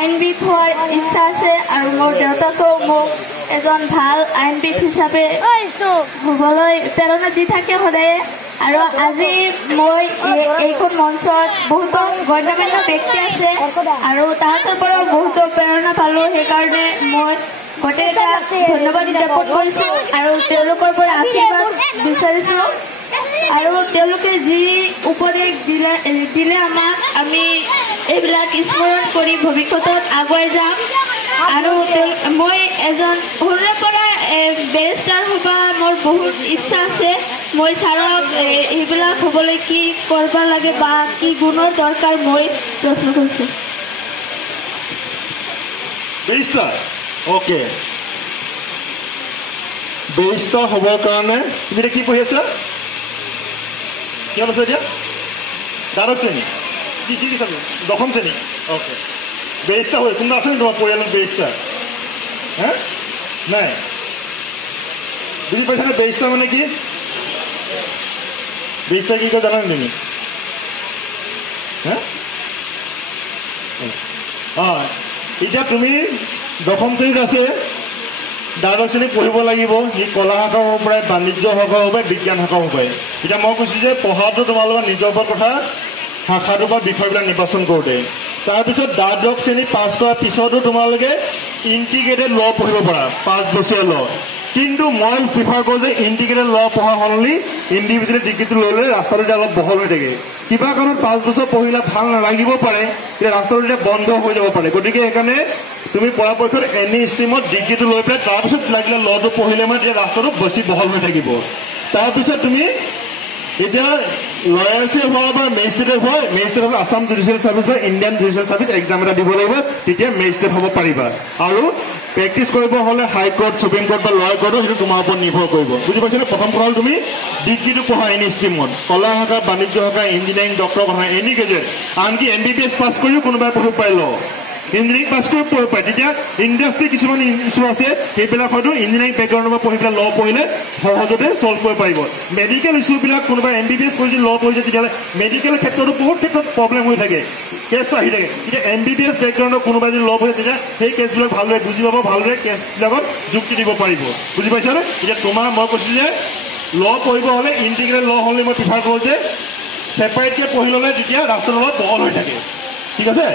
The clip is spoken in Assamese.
আইনবিদ হোৱাৰ ইচ্ছা আছে আৰু মোৰ দেউতাকেও মোক এজন ভাল আইনবিদ হিচাপে হ'বলৈ প্ৰেৰণা দি থাকে সদায়ে। আৰু আজি মই এইখন মঞ্চত বহুতো গণ্যমান্য ব্যক্তি আছে আৰু তাহাঁতৰ পৰাও বহুতো প্ৰেৰণা পালোঁ। সেইকাৰণে মই গোটেইটা ধন্যবাদ জ্ঞাপন কৰিছোঁ আৰু তেওঁলোকৰ পৰা আশীৰ্বাদ বিচাৰিছোঁ। আৰু তেওঁলোকে যি উপদেশ দিলে আমাক, আমি এইবিলাক স্মৰণ কৰি ভৱিষ্যতত আগুৱাই যাম। আৰু মই এজন সৰুৰে পৰা বেৰিষ্টাৰ হ'ব মোৰ বহুত ইচ্ছা আছে। মই ছাৰক এইবিলাক হ'বলৈ কি কৰিব লাগে বা কি গুণৰ দৰকাৰ মই প্ৰশ্ন কৰিছোঁ। বেৰিষ্টাৰ অ'কে, বেৰিষ্টাৰ হ'বৰ কাৰণে তুমি এতিয়া কি পঢ়ি আছা? কিমান আছে এতিয়া? দ্বাদশ শ্ৰেণী। কি কি চাবি? দশম শ্ৰেণী। অ'কে, বেৰিষ্টাৰ হয়। কোনোবা আছে নেকি তোমাৰ পৰিয়ালত বেৰিষ্টাৰ? হা নাই, বুজি পাইছানে? বেৰিষ্টাৰ মানে কি? বেৰিষ্টাৰ কি কয় জানা নে তুমি? এতিয়া তুমি দশম শ্ৰেণীত আছে, দ্বাদশ শ্ৰেণীত পঢ়িব লাগিব। সি কলা শাখা হ'ব পাৰে, বাণিজ্য শাখা হ'ব পাৰে, বিজ্ঞান শাখা হ'ব পাৰে। এতিয়া মই কৈছোঁ যে পঢ়াটো তোমালোকৰ নিজৰ ওপৰত কথা, শাখাটো বা বিষয়বিলাক নিৰ্বাচন কৰোঁতে। তাৰপিছত দ্বাদশ শ্ৰেণী পাছ কৰাৰ পিছতো তোমালোকে ইণ্টিগ্ৰেটেড ল' পঢ়িব পাৰা, 5 বছৰীয়া ল'। কিন্তু মই প্ৰিফাৰ কৰোঁ যে ইণ্টিগ্ৰেটেড ল' পঢ়া সলনি ইণ্ডিভিজুৱেল ডিগ্ৰীটো লৈ লৈ ৰাস্তাটো এতিয়া অলপ বহল হৈ থাকে। কিবা কাৰণত 5 বছৰ পঢ়িলে ভাল নালাগিব পাৰে, এতিয়া ৰাস্তাটো এতিয়া বন্ধ হৈ যাব পাৰে। গতিকে সেইকাৰণে তুমি পৰাপক্ষত এনি ষ্ট্ৰীমত ডিগ্ৰীটো লৈ পেলাই তাৰপিছত লাগিলে ল'টো পঢ়িলে মানে তেতিয়া ৰাস্তাটো বেছি বহল হৈ থাকিব। তাৰপিছত তুমি এতিয়া লয়াৰছে হোৱা বা মেজিষ্ট্ৰেট হোৱা, মেজিষ্ট্ৰেট হ'লে আছাম জুডিচিয়েল চাৰ্ভিচ বা ইণ্ডিয়ান জুডিচিয়েল চাৰ্ভিচ এক্সাম এটা দিব লাগিব, তেতিয়া মেজিষ্ট্ৰেট হ'ব পাৰিবা। আৰু প্ৰেক্টিচ কৰিব হ'লে হাইকোৰ্ট, সুপ্ৰিম কোৰ্ট বা লয়াৰ কোৰ্টত সেইটো তোমাৰ ওপৰত নিৰ্ভৰ কৰিব। বুজি পাইছানে? প্ৰথম কথা হ'ল তুমি ডিগ্ৰীটো পঢ়া এনি ষ্ট্ৰীমত, কলা শাখা, বাণিজ্য শাখা, ইঞ্জিনিয়াৰিং, ডক্টৰ কথা এনি গ্ৰেজুৱেট, আনকি MBBS পাছ কৰিও কোনোবাই পঢ়িব পাৰে ল', ইঞ্জিনিয়াৰিং পাছ কৰি পঢ়িব পাৰে। তেতিয়া ইণ্ডাষ্ট্ৰি কিছুমান ইছ্যু আছে, সেইবিলাক হয়তো ইঞ্জিনিয়াৰিং বেকগ্ৰাউণ্ডৰ পৰা পঢ়ি পেলাই ল' পঢ়িলে সহজতে ছল্ভ কৰিব পাৰিব। মেডিকেল ইছ্যুবিলাক কোনোবাই MBBS পঢ়ি যদি ল' পঢ়িছে, তেতিয়াহ'লে মেডিকেল ক্ষেত্ৰতো বহুত ক্ষেত্ৰত প্ৰব্লেম হৈ থাকে, কেছ আহি থাকে। এতিয়া MBBS বেকগ্ৰাউণ্ডৰ কোনোবাই যদি ল' পঢ়ে, তেতিয়া সেই কেছবিলাক ভালদৰে বুজি পাব, ভালদৰে কেছবিলাকত যুক্তি দিব পাৰিব। বুজি পাইছানে? এতিয়া তোমাৰ মই কৈছোঁ যে ল' পঢ়িব হ'লে ইণ্টিগ্ৰেটেড ল' হ'লে মই প্ৰিফাৰ কৰোঁ যে ছেপাৰেটকৈ পঢ়ি ল'লে তেতিয়া ৰাস্তাৰ লগত বহল হৈ থাকে। ঠিক আছে?